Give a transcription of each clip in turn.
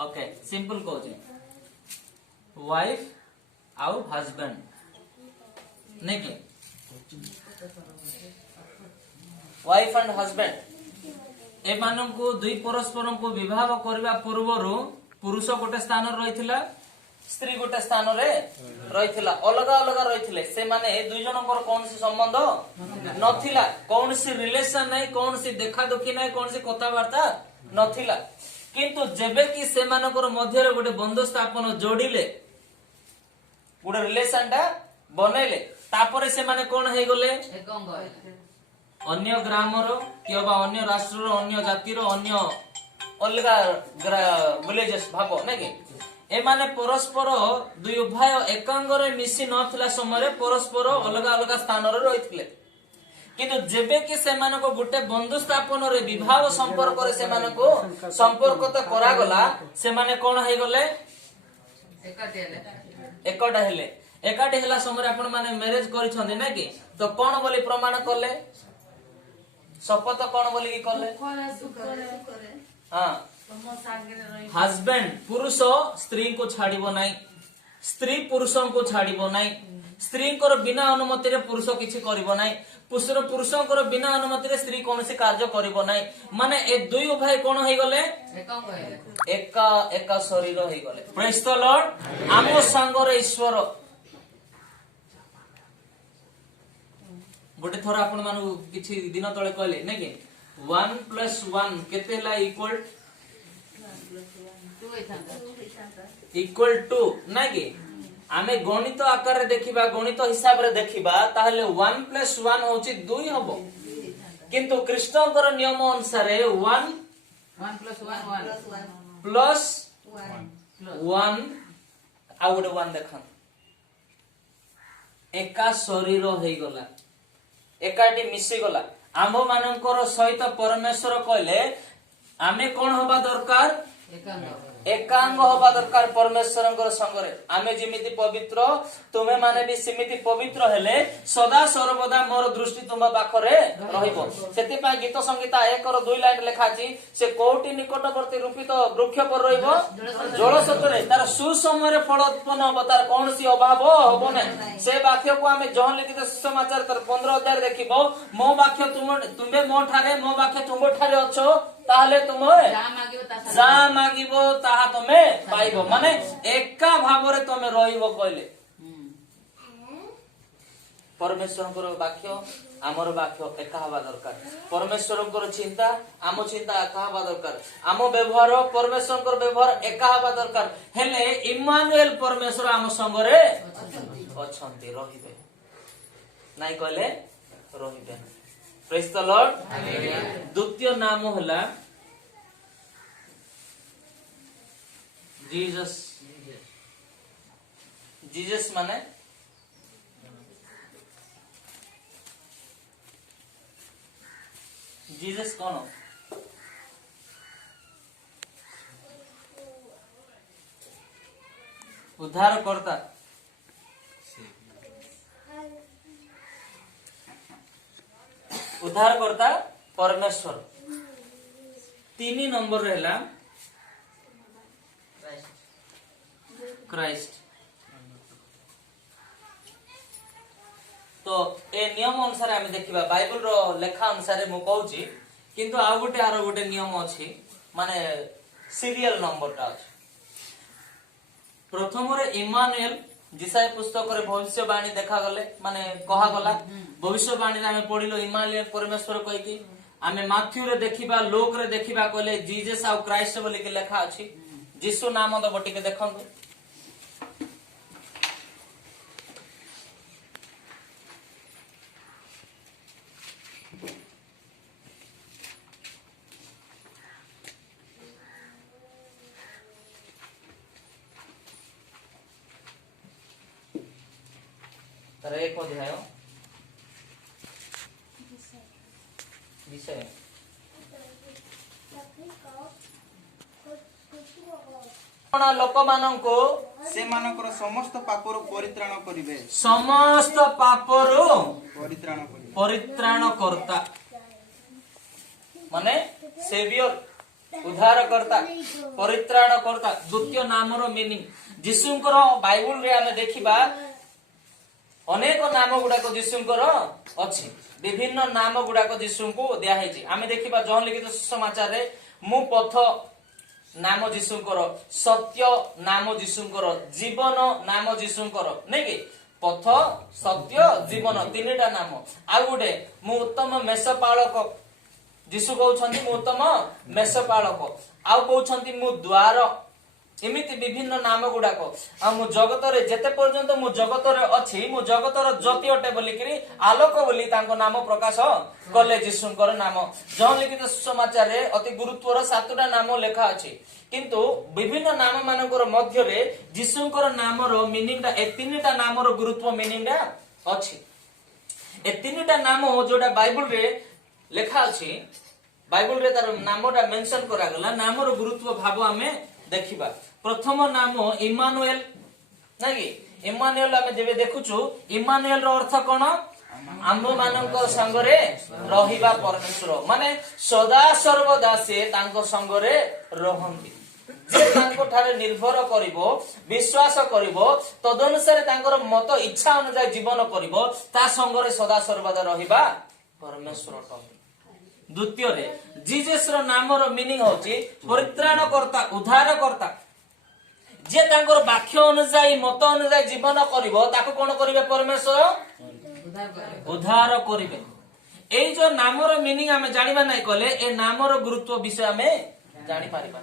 okay simple कहूँ wife आउ husband नहीं कि वाइफ एंड हस्बैंड एमानंकु दुई परस्पर को विवाह करबा पूर्वरु पुरुष गोटे स्थान रही स्त्री गोटे स्थान रे रही अलग अलग रही से माने दुई जनकर कौन सी संबंध नथिला कौन सी रिलेशन नहीं कौन सी देखा दुखी नहीं कौन सी कथबार्ता नथिला किंतु जेबे कि से मानकर मध्य गोटे बंधु स्थापन जोड़िले गोटे रिलेशन टा बनैले तापरे से माने कौन है गले अन्य ग्रामर कि अन्य राष्ट्र अन्य जातिर अन्य अलग विलेजेस भाव नहीं कि एमाने परस्पर दुई उभय एकांगरे मिसी नथिला समय परस्पर अलग अलग स्थान रे रहिथिले किंतु जेबे कि सेमानको गुटे बंधु स्थापन रे विवाह संपर्क रे सेमानको संपर्क तो करा गला से माने कोन हे गले एकटा हेले एकाटी हला समय आपण माने मैरिज करिछन्ते ना कि तो कोन बोली प्रमाण करले शपथ कोन बोली कि करले हां हस्बैंड पुरुष स्त्री को छाड़िबो नाही स्त्री पुरुषों को छाड़िबो नाही स्त्री को बिना अनुमति रे पुरुष किछि करिबो नाही पुरुषों को बिना अनुमति रे स्त्री कौन सी कार्य करिबो नाही माने ए दुई उभय कोन होई गले एका शरीर होई गले प्रेज द लॉर्ड आमो संगरे ईश्वर गोटे थोर आपण मानु किछि दिन तळे कहले नै कि 1 + 1 केते ला इक्वल टू ना कि आमे गणित आकार रे देखिबा गणित हिसाब रे देखिबा ताहले 1 + 1 होची 2 हबो किंतु कृष्णकर नियम अनुसार 1 + 1 आ गोटे 1 देखन एका शरीर होई गला एकाटी मिसी गला आम मानकर सहित परमेश्वर कहले आमे कोन होबा दरकार एकांग होबा दरकार परमेश्वरंकर संगरे आमे जिमिति पवित्र तुमे माने भी सिमिति पवित्र हेले सदा सर्वदा मोर दृष्टि तुम पाखरे रहिबो सेति पय गीत संगीता 1 और 2 लाइन लेखा छी से कोटी निकटवर्ती रूपित वृक्ष पर रहिबो जल सतरे तार सुसमय रे फल उत्पन्न हो तार कोनसी अभाव होबो नै से वाक्य को आमे जहन लिखित सुसमाचार तर 15 अध्याय देखिबो मो वाक्य तुमे मो ठारे मो वाक्य तुम ठारे अछो ताहले तुम जा मागिबो ताहा तमे पाइबो माने एका भाव रे तमे रहिबो कहले परमेश्वरकर वाक्य आमर वाक्य एका हवा दरकार परमेश्वरकर चिंता आम चिंता एका हवा दरकार आम व्यवहार परमेश्वरकर व्यवहार एका हवा दरकार हेले इम्मानुएल परमेश्वर आम संगरे अछंती रहिबे नाइ कहले रहिबे प्रेज द लॉर्ड द्वितीय नाम होला जीसस जीसस माने जीसस कौन उद्धार करता उद्धार करता परमेश्वर 3 नंबर रहला क्राइस्ट तो ए नियम अनुसार आमे देखिबा बाइबल रो लेखा अनुसार मु कहूची किंतु आ गोटे नियम अछि माने सीरियल नंबर टा अछि प्रथम रे इम्मानुएल जिसाय पुस्तक रे भविष्यवाणी देखा गले माने कहा गला भविष्यवाणी रे आमे पढिलो इम्मानुएल परमेश्वर कहि कि आमे माथ्यू रे देखिबा लोक रे देखिबा कहले जीसस आ क्राइस्ट बोली के लेखा अछि यीशु नाम द बटी के देखंतु तर एक अध्याय विषय लोक माननको से मानकर समस्त पापरु परित्राण करिवे समस्त पापरु परित्राण करिवे परित्राण करता माने सेवियर उद्धारकर्ता परित्राणकर्ता द्वितीय नामर मीनिंग जीशुंकर बाइबल रे आमे देखिबा अनेक नाम गुड़ाक जीशुंकर अछि विभिन्न नाम गुड़ाक जीशुंको दिया हेछि आमे देखिबा जहन लिखित सुसमाचार रे मु पथ नाम जीशुंकर सत्य नाम जीशुंकर जीवन नाम जीशुंकर नै कि पथ सत्य जीवन तीनटा नाम आ गुडे मु उत्तम मेषपालक जीशु कहउछन्ति मु उत्तम मेषपालक आ कहउछन्ति मु द्वार एमिति विभिन्न नाम गुड़ाक आ मु जगत रे जेते पर्यंत मु जगत रे अछि मु जगत रो ज्योति अटे बोली करी आलोक बोली तांको नाम प्रकाश कले जीशुंकर नाम जहन लिखित सुसमाचार रे अति गुरुत्वर सातटा नाम लेखा अछि किंतु विभिन्न नाम मानकर मध्य रे जीशुंकर नाम रो मीनिंग दा ए तीनटा नाम रो गुरुत्व मीनिंग दा अछि ए तीनटा नाम जोडा बाइबल रे लेखा अछि बाइबल रे तार नामटा मेंशन करा गला नाम रो गुरुत्व भाव हमें देखिबा प्रथम नाम इमानुएल ना कि इमानुएल आमे जेबे देखुछु इमानुएल रो अर्थ कोन आम्भ मानक संगरे रहिबा परमेश्वर माने सदा सर्वदा से तांको संगरे रहंती जे तांको ठारे निर्भर करिवो विश्वास करिवो तदनुसार तांकर मत इच्छा अनुसार जीवन करिवो ता संगरे सदा सर्वदा रहिबा परमेश्वर कहते द्वितीय रे जीसस रो नाम रो मीनिंग होची परित्राणकर्ता उद्धारकर्ता जे तांकर वाक्य अनुसार मत अनुसार जीवन करिवो ताको कोन करिवे परमेश्वर उद्धार करिवे एई जो नाम रो मीनिंग हमें जानिबा नै कले ए नाम रो गुरुत्व विषय हमें जानि पारिबा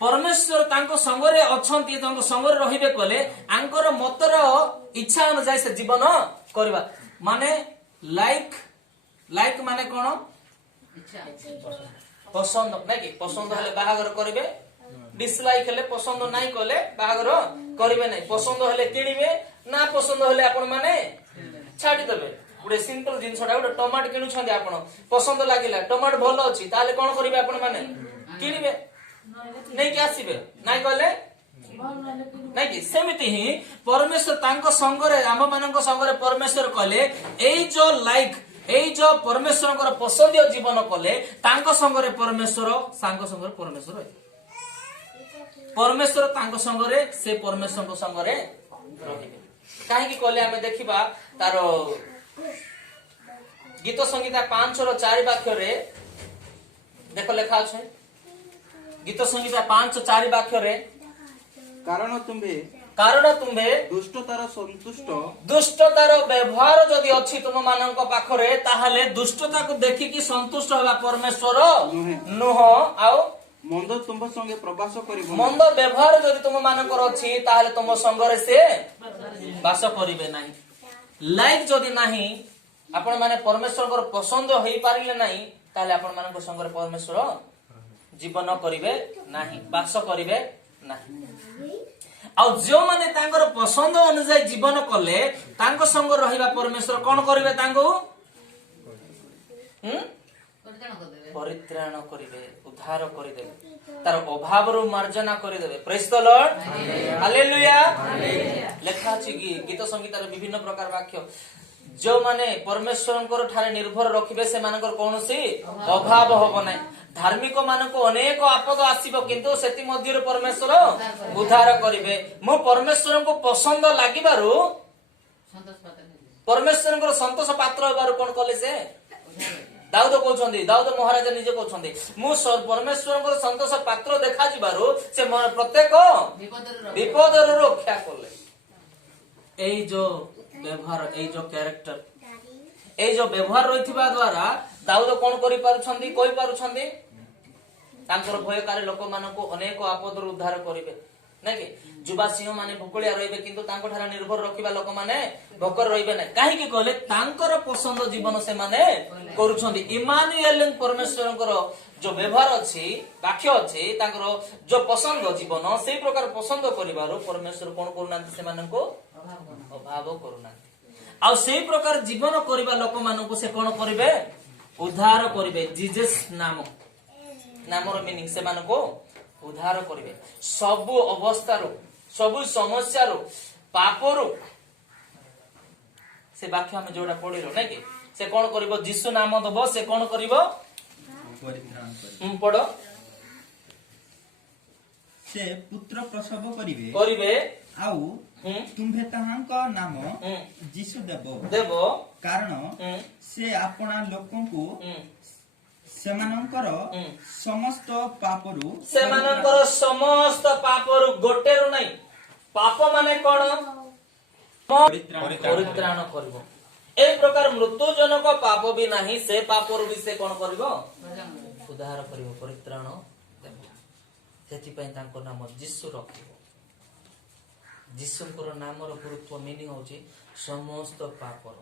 परमेश्वर तांको संगरे अछंती तांको संगरे रहिबे कले आंकर मतर इच्छा अनुसार से जीवन करबा माने लाइक माने कोन पसंद नै कि पसंद हले बाहागर करिवे डिसलाइक हले पसंद नाही कले बाहागर करिवे नै पसंद हले किनिवे ना पसंद हले आपण माने छाडी देबे गुडे सिंपल जिंसडा गुडे टमाटो किनु छंदी आपण पसंद लागिला टमाटो भलो अछि ताले कोन करिवे आपण माने किनिवे नै कि आसीबे नाही कले नहीं कि सेमिति ही परमेश्वर तांको संगरे आम मानक संगरे परमेश्वर कले एई जो लाइक एई जो परमेश्वर पसंदीय जीवन कले तांको संगरे परमेश्वर सांग संगरे परमेश्वर परमेश्वर तांको संगरे से परमेश्वर संगरे रहिबे काहे कि कले हमें देखिबा तारो गीत संगीता 5 और 4 वाक्य रे देखो लेखा छै गीत संगीता 5 4 वाक्य रे कारण तुम्हे दुष्टतार व्यवहार जदि अछि तुम मानक पाखरे ताहले दुष्टता को देखि कि संतुष्ट होबा परमेश्वर नुह आउ मंद तुम संगे प्रवास करिवो मंद व्यवहार जदि तुम मानकर अछि ताहले तुम संगरे से वास करिवे नाही लाइक जदि नाही आपण माने परमेश्वर को पसंद होई पारिले नाही ताहले आपण मानक संगरे परमेश्वर जीवन करिवे नाही वास करिवे नाही आ जो माने तांकर पसंद अनुसार जीवन कले तांको संग रहिबा परमेश्वर कोन करिवे तांको परित्राण करिवे उद्धार करिदेबे तार अभाव रो मार्जना करिदेबे प्रेज द लॉर्ड हालेलुया लेखा अछि कि गीत संगीतर विभिन्न प्रकार वाक्य जो माने परमेश्वरंकर ठारे निर्भर रखिबे से मानकर कोनोसी अभाव होबो नै धार्मिक मानको अनेक आपद आसीबो किंतु सेति मध्य परमेश्वर उद्धार करिवे मो परमेश्वर को पसंद लागिबारु परमेश्वर संतोष पात्र होबारु कोन कले से दाऊद कहउछन्ती दाऊद महाराज निजे कहउछन्ती मु परमेश्वर को संतोष पात्र देखा जिबारु से प्रत्येक विपद रो रक्षा कले एई जो व्यवहार एई जो कैरेक्टर एई जो व्यवहार रहिथिबा द्वारा दाऊद कोन करि पारुछन्ती कोइ पारुछन्ती तांकर भयकारी लोक मानको अनेक आपद रो उद्धार करिवे नै कि जुबा सिंह माने भुकलिया रहिबे किंतु तांको ठारा निर्भर रखिबा लोक माने भोकर रहिबे नै काहे कि कहले तांकर पसंद जीवन से माने करूछन्ती इमानुएल परमेश्वरंकर जो व्यवहार अछि वाक्य अछि तांकर जो पसंद जीवन सेही प्रकार पसंद करिवारो परमेश्वर कोन करूनांती से मानको अभाव करूनांती आ सेही प्रकार जीवन करिबा लोक मानको से कोन करिवे उद्धार करिवे जीसस नामर मीनिंग से मानको उद्धार करिवे सब अवस्था रो सब समस्या रो पाप रो से वाक्य हम जोडा पढिलो नै कि से कोन करिवो यीशु नाम दबो से कोन करिवो परित्राण करिवो पढो ସେ ପୁତ୍ର ପ୍ରସବ କରିବେ କରିବେ ଆଉ ହୁଁ ତୁମ୍ଭେ ତାହାଙ୍କ ନାମ ହୁଁ ଯୀଶୁ ଦେବ ଦେବ କାରଣ ହୁଁ ସେ ଆପଣା ଲୋକଙ୍କୁ ହୁଁ ସେମାନଙ୍କର ହୁଁ ସମସ୍ତ ପାପରୁ ସେମାନଙ୍କର ସମସ୍ତ ପାପରୁ ଗୋଟେରୁ ନାହିଁ ପାପ ମାନେ କଣ ପରିତ୍ରାଣ କରିବ এই প্রকার মৃত্যুজনক পাপ ବି ନାହିଁ ସେ ପାପରୁ ବି ସେ କଣ କରିବ ଉଦ୍ଧାର କରିବ ପରିତ୍ରାଣ ଦେବ ସେଥିପାଇଁ ତାଙ୍କ ନାମ ଯୀଶୁ ରଖିବ ଯୀଶୁଙ୍କର ନାମର ଗୁରୁତ୍ୱ ମିନିଂ ହଉଛି ସମସ୍ତ ପାପର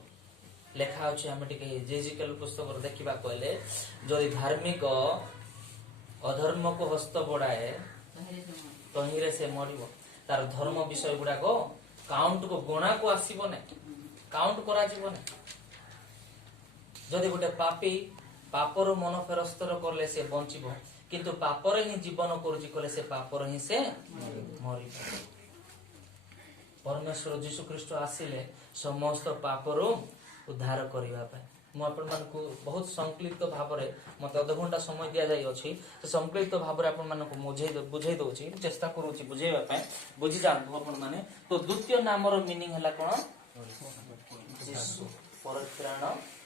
ଲେଖା ଅଛି ଆମେ ଟିକେ ଜେଜିକାଲ ପୁସ୍ତକରେ ଦେଖିବା କହିଲେ ଯଦି ଧାର୍ମିକ ଅଧର୍ମକୁ ହସ୍ତ ବଢାଏ ତହିଁରେ ସେ ମରିବ ତାର ଧର୍ମ ବିଷୟ ଗୁଡାକ କାଉଣ୍ଟକୁ ଗଣାକୁ ଆସିବ ନାହିଁ କାଉଣ୍ଟ କରାଯିବ ନାହିଁ ଯଦି ଗୋଟେ ପାପୀ ପାପରୁ ମନ ଫେରସ୍ତର କଲେ ସେ ବଞ୍ଚିବ କିନ୍ତୁ ପାପରେ ହିଁ ଜୀବନ କରୁଛି କଲେ ସେ ପାପରେ ହିଁ ସେ ମରିବ ପରମେଶ୍ୱର ଯୀଶୁ ଖ୍ରୀଷ୍ଟ ଆସିଲେ ସମସ୍ତ ପାପରୁ ଉଦ୍ଧାର କରିବା ପାଇଁ ମୁଁ ଆପଣମାନଙ୍କୁ ବହୁତ ସଂକ୍ଲିପ୍ତ ଭାବରେ ମତେ ଅଧଘଣ୍ଟା ସମୟ ଦିଆଯାଇଅଛି ସେ ସଂକ୍ଲିପ୍ତ ଭାବରେ ଆପଣମାନଙ୍କୁ ବୁଝେଇ ଦଉଛି ଚେଷ୍ଟା କରୁଛି ବୁଝେଇବା ପାଇଁ ବୁଝିଯାଆନ୍ତୁ ଆପଣମାନେ ତ ଦ୍ୱିତୀୟ ନାମର ମିନିଂ ହେଲା କଣ ଯୀଶୁ ପରିତ୍ରାଣ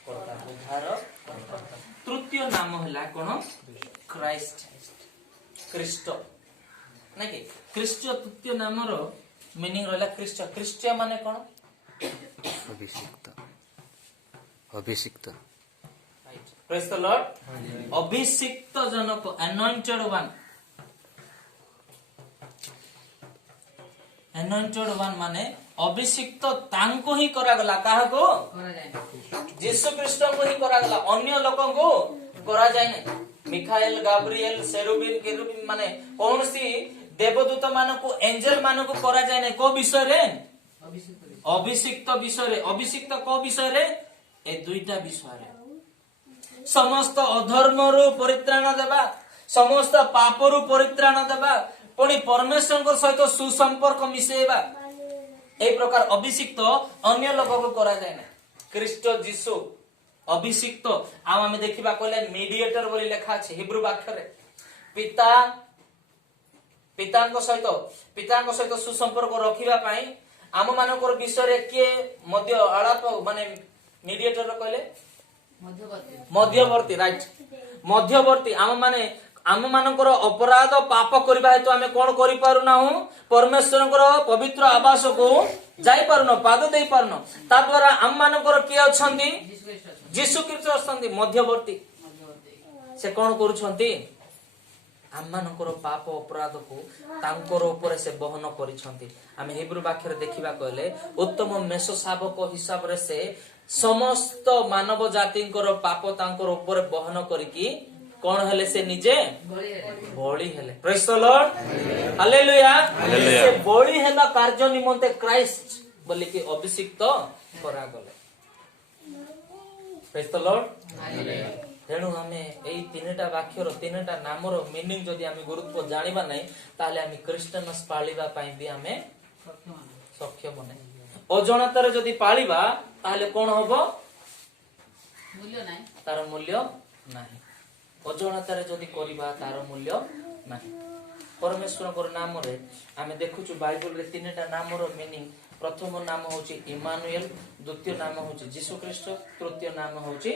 କର୍ତ୍ତା ଉଦ୍ଧାର କର୍ତ୍ତା ତୃତୀୟ ନାମ ହେଲା କଣ ଖ୍ରାଇଷ୍ଟ ଖ୍ରୀଷ୍ଟ ନାଇଁ କି ଖ୍ରୀଷ୍ଟ ତୃତୀୟ ନାମର ମିନିଂ ରହିଲା ଖ୍ରୀଷ୍ଟ ଖ୍ରୀଷ୍ଟ ମାନେ କଣ ଅଭିଷିକ୍ତ ଅଭିଷିକ୍ତ ପ୍ରେଜ୍ ଦ ଲର୍ଡ ଅଭିଷିକ୍ତ ଜନକ anointed one ମାନେ ଅଭିଷିକ୍ତ ତାଙ୍କୁ ହିଁ କରାଗଲା କାହାକୁ ଯୀଶୁ ଖ୍ରୀଷ୍ଟଙ୍କୁ ହିଁ କରାଗଲା ଅନ୍ୟ ଲୋକଙ୍କୁ କରାଯାଇ ନାହିଁ ମିଖାଏଲ ଗାବ୍ରିଏଲ ସେରୁବିନ କେରୁବିନ ମାନେ କୌଣସି ଦେବଦୂତ ମାନଙ୍କୁ ଏଞ୍ଜେଲ ମାନଙ୍କୁ କରାଯାଇ ନାହିଁ କୋ ବିଷୟରେ ଅଭିଷିକ୍ତ ବିଷୟରେ ଅଭିଷିକ୍ତ କୋ ବିଷୟରେ ଏ ଦୁଇଟା ବିଷୟରେ ସମସ୍ତ ଅଧର୍ମରୁ ପରିତ୍ରାଣ ଦେବା ସମସ୍ତ ପାପରୁ ପରିତ୍ରାଣ ଦେବା ପୁଣି ପରମେଶ୍ୱରଙ୍କ ସହିତ ସୁସମ୍ପର୍କ ମିଶେଇବା এই প্রকার অভিষিক্ত অন্য লোককে କରାଯାଏ ନାହିଁ ଖ୍ରୀଷ୍ଟ ଯୀଶୁ ଅଭିଷିକ୍ତ ଆଉ ଆମେ ଦେଖିବା କହିଲେ ମିଡିଏଟର ବୋଲି ଲେଖା ଅଛି ହିବ୍ରୁ ବାକ୍ୟରେ ପିତାଙ୍କ ସହିତ ସୁସମ୍ପର୍କ ରଖିବା ପାଇଁ ଆମ ମାନଙ୍କର ବିଷୟରେ କିଏ ମଧ୍ୟ ଆଳାପ ମାନେ ମିଡିଏଟର କହିଲେ ମଧ୍ୟବର୍ତ୍ତୀ ରାଇଟ ମଧ୍ୟବର୍ତ୍ତୀ ଆମ ମାନଙ୍କର ଅପରାଧ ପାପ କରିବା ହେତୁ ଆମେ କଣ କରିପାରୁନାହୁଁ ପରମେଶ୍ୱରଙ୍କର ପବିତ୍ର ଆବାସକୁ ଯାଇପାରୁନ ପାଦ ଦେଇପାରୁନ ତା ଦ୍ୱାରା ଆମ ମାନଙ୍କର କିଏ ଅଛନ୍ତି ଯୀଶୁ ଖ୍ରୀଷ୍ଟ ଅଛନ୍ତି ମଧ୍ୟବର୍ତ୍ତୀ ସେ କଣ କରୁଛନ୍ତି ଆମ ମାନଙ୍କର ପାପ ଅପରାଧକୁ ତାଙ୍କର ଉପରେ ସେ ବହନ କରିଛନ୍ତି ଆମେ ହିବ୍ରୁ ବାକ୍ୟରେ ଦେଖିବା କହିଲେ ଉତ୍ତମ ମେଷ ଶାବକ ହିସାବରେ ସେ ସମସ୍ତ ମାନବ ଜାତିଙ୍କର ପାପ ତାଙ୍କର ଉପରେ ବହନ କରିକି କଣ ହେଲେ ସେ ନିଜେ ବଳି ହେଲେ ପ୍ରେଜ୍ ଦ ଲର୍ଡ ହାଲେଲୁୟା ସେ ବଳି ହେଲା କାର୍ଯ୍ୟ ନିମନ୍ତେ କ୍ରାଇଷ୍ଟ ବୋଲିକି ଅଭିଷିକ୍ତ କରାଗଲେ ପ୍ରେଜ୍ ଦ ଲର୍ଡ ତେଣୁ ଆମେ ଏଇ ତିନିଟା ବାକ୍ୟର ତିନିଟା ନାମର ମିନିଂ ଯଦି ଆମେ ଗୁରୁତ୍ୱ ଜାଣିବା ନାହିଁ ତାହେଲେ ଆମେ ଖ୍ରୀଷ୍ଟମାସ ପାଳିବା ପାଇଁ ବି ଆମେ ସକ୍ଷମ ନାହିଁ ଅଜଣାତାରେ ଯଦି ପାଳିବା ତାହେଲେ କଣ ହବ ତାର ମୂଲ୍ୟ ନାହିଁ ଅଜଣାତାରେ ଯଦି କରିବା ତାର ମୂଲ୍ୟ ନାହିଁ ପରମେଶ୍ୱରଙ୍କର ନାମରେ ଆମେ ଦେଖୁଛୁ ବାଇବଲରେ ତିନିଟା ନାମର ମିନିଂ ପ୍ରଥମ ନାମ ହଉଛି ଇମାନୁଏଲ ଦ୍ୱିତୀୟ ନାମ ହଉଛି ଯୀଶୁ ଖ୍ରୀଷ୍ଟ ତୃତୀୟ ନାମ ହଉଛି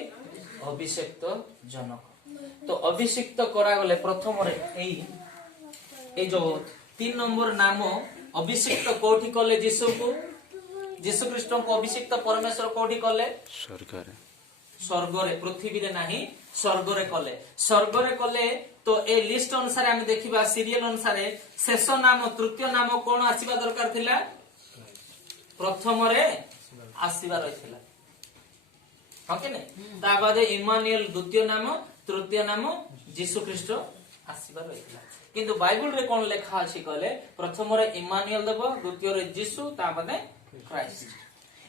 ଅଭିଷିକ୍ତ ଜନକ ତ ଅଭିଷିକ୍ତ କରାଗଲେ ପ୍ରଥମରେ ଏଇ ଯୋଉ 3 ନମ୍ବର ନାମ ଅଭିଷିକ୍ତ କୋଉଠି କଲେ ଯୀଶୁ ଖ୍ରୀଷ୍ଟଙ୍କୁ ଅଭିଷିକ୍ତ ପରମେଶ୍ୱର କୋଉଠି କଲେ ସ୍ୱର୍ଗରେ ପୃଥିବୀରେ ନାହିଁ ସ୍ୱର୍ଗରେ କଲେ ତ ଏ ଲିଷ୍ଟ ଅନୁସାରେ ଆମେ ଦେଖିବା ସିରିଏଲ ଅନୁସାରେ ଶେଷ ନାମ ତୃତୀୟ ନାମ କଣ ଆସିବା ଦରକାର ଥିଲା ପ୍ରଥମରେ ଆସିବା ରହିଥିଲା ହଁ କି ନାଇଁ ତା ବାଦେ ଇମାନୁଏଲ ଦ୍ୱିତୀୟ ନାମ ତୃତୀୟ ନାମ ଯୀଶୁ ଖ୍ରୀଷ୍ଟ ଆସିବା ରହିଥିଲା କିନ୍ତୁ ବାଇବଲରେ କଣ ଲେଖା ଅଛି କହିଲେ ପ୍ରଥମରେ ଇମାନୁଏଲ ଦେବ ଦ୍ୱିତୀୟରେ ଯୀଶୁ ତା ବାଦେ ଖ୍ରାଇଷ୍ଟ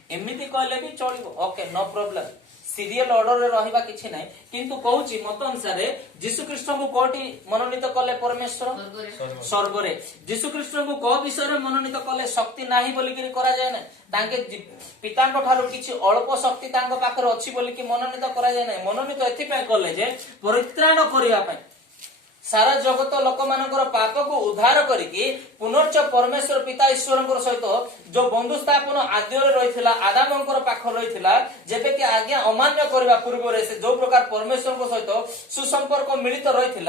ଏମିତି କହିଲେ ବି ଚଳିବ okay no problem serial order रे रहिबा किछि नै किंतु कहूची मत अनुसार यीशु ख्रीष्ट को कोठी मनोनीत कले परमेश्वर स्वर्ग रे यीशु ख्रीष्ट को को विषय रे मनोनीत कले शक्ति नाही बोली कि करा जाय नै तांके पिता को ठारो किछि अल्प शक्ति तांको पाखर अछि बोली कि मनोनीत करा जाय नै मनोनीत एथि पय कले जे परित्राण करिया पय सारा जगत लोक मानकर पाप को उद्धार करिकी पुनर्च परमेश्वर पिता ईश्वर सहित जो बंधु स्थापन आद्य रही आदामंकर पाख रही जेबे कि आज्ञा अमान्य करने पूर्व से जो प्रकार परमेश्वर सहित सुसंपर्क मिलित रही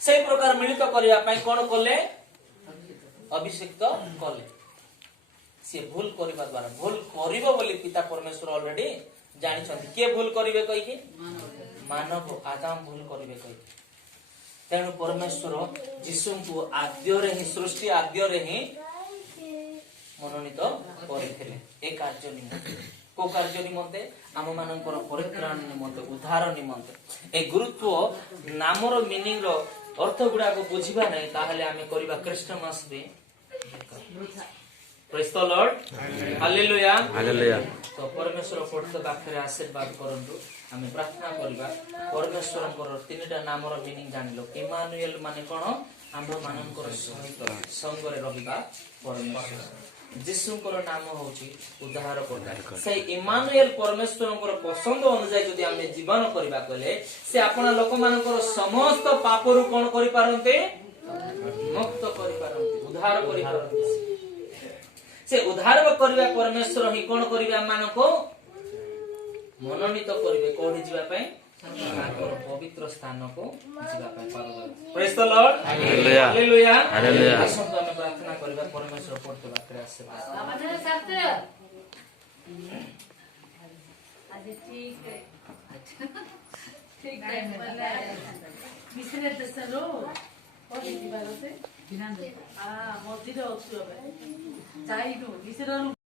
से प्रकार मिलित करने कौन कले अभिषिक्त कले सी भूल करने द्वारा भूल करिबो बोली पिता परमेश्वर ऑलरेडी जानी किए भूल करिवे कहि मानव आदाम भूल करिवे कहि तेणु परमेश्वर जीशु को आद्य ही सृष्टि आद्य ही मनोनीत करथिले ए कार्य निमंते को कार्य निमंते आम मानकर परित्राण निमंते उद्धार निमंते ए गुरुत्व नामर मीनिंग रो अर्थ गुडा को बुझिबा नै ताहले आमे करिबा क्रिसमस भी praise the lord hallelujah hallelujah तो परमेश्वर पठित वाक्य आशीर्वाद करंतु आमे प्रार्थना करबा परमेश्वरଙ୍କର तीनटा नामर मीनिंग जानिलो इमानुएल माने कोन आम मानकर सहित संगरे रहिबा परमेश्वर जीशुଙ୍କର नाम होची उद्धार करता से इमानुएल परमेश्वरଙ୍କର पसंद अनुसार जदि आमे जीवन करबा कले से आपना लोक मानकर समस्त पापरु कोन करि पारंते मुक्त करि पारंते उद्धार करि पारंते से उद्धार करबा परमेश्वर ही कोन करबा मानको मनोनीत करिवे कोडी जिबा पई ताकर पवित्र स्थान को जिबा पई पारबा praise the lord hallelujah hallelujah hallelujah आसंत हम प्रार्थना करबा परमेश्वर पड़ते बाकरे आशीर्वाद আমাদের সাথে আজ ঠিক ঠিক টাইম বলে মিশরে দসরো ওই দিবারতে দিনান্দে মসজিদে অছুবে যাইনো মিশরে